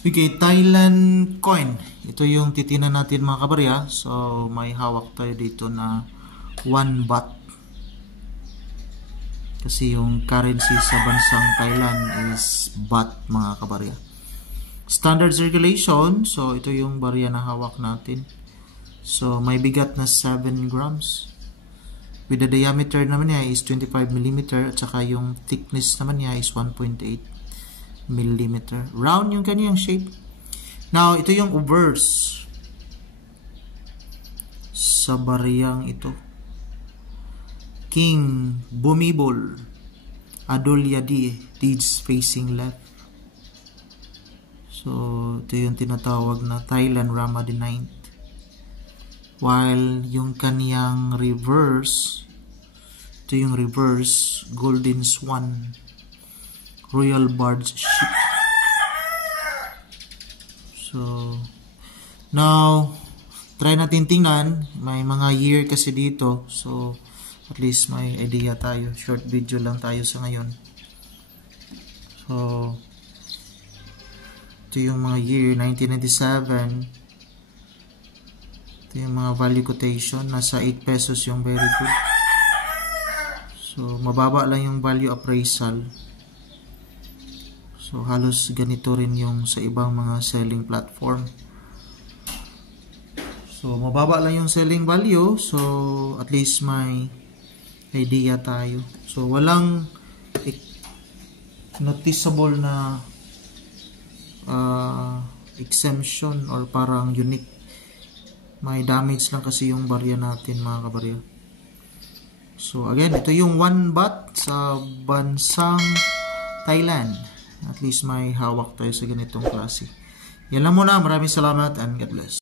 Okay, Thailand coin. Ito yung titinan natin mga kabarya. So, may hawak tayo dito na 1 baht. Kasi yung currency sa bansang Thailand is baht mga kabarya. Standard circulation. So, ito yung barya na hawak natin. So, may bigat na 7 grams. With the diameter naman niya is 25 mm. At saka yung thickness naman niya is 1.8 millimeter. Round yung kanyang shape. Now, ito yung obverse sa bariyang ito. King Bhumibol Adulyadej, deeds facing left. So, ito yung tinatawag na Thailand Rama the 9th. While yung kaniyang reverse, ito yung reverse, Golden Swan Royal Barge Ship. So, now, try natin tingnan. May mga year kasi dito. So, at least may idea tayo. Short video lang tayo sa ngayon. So, ito yung mga year, 1997. Ito yung mga value quotation. Nasa 8 pesos yung very good. So, mababa lang yung value appraisal. So, halos ganito rin yung sa ibang mga selling platform. So, mababa lang yung selling value. So, at least may idea tayo. So, walang noticeable na exemption or parang unique. May damage lang kasi yung barya natin mga kabarya. So, again, ito yung 1 baht sa bansang Thailand. At least may hawak tayo sa ganitong klase. Yan lang muna. Maraming salamat and God bless.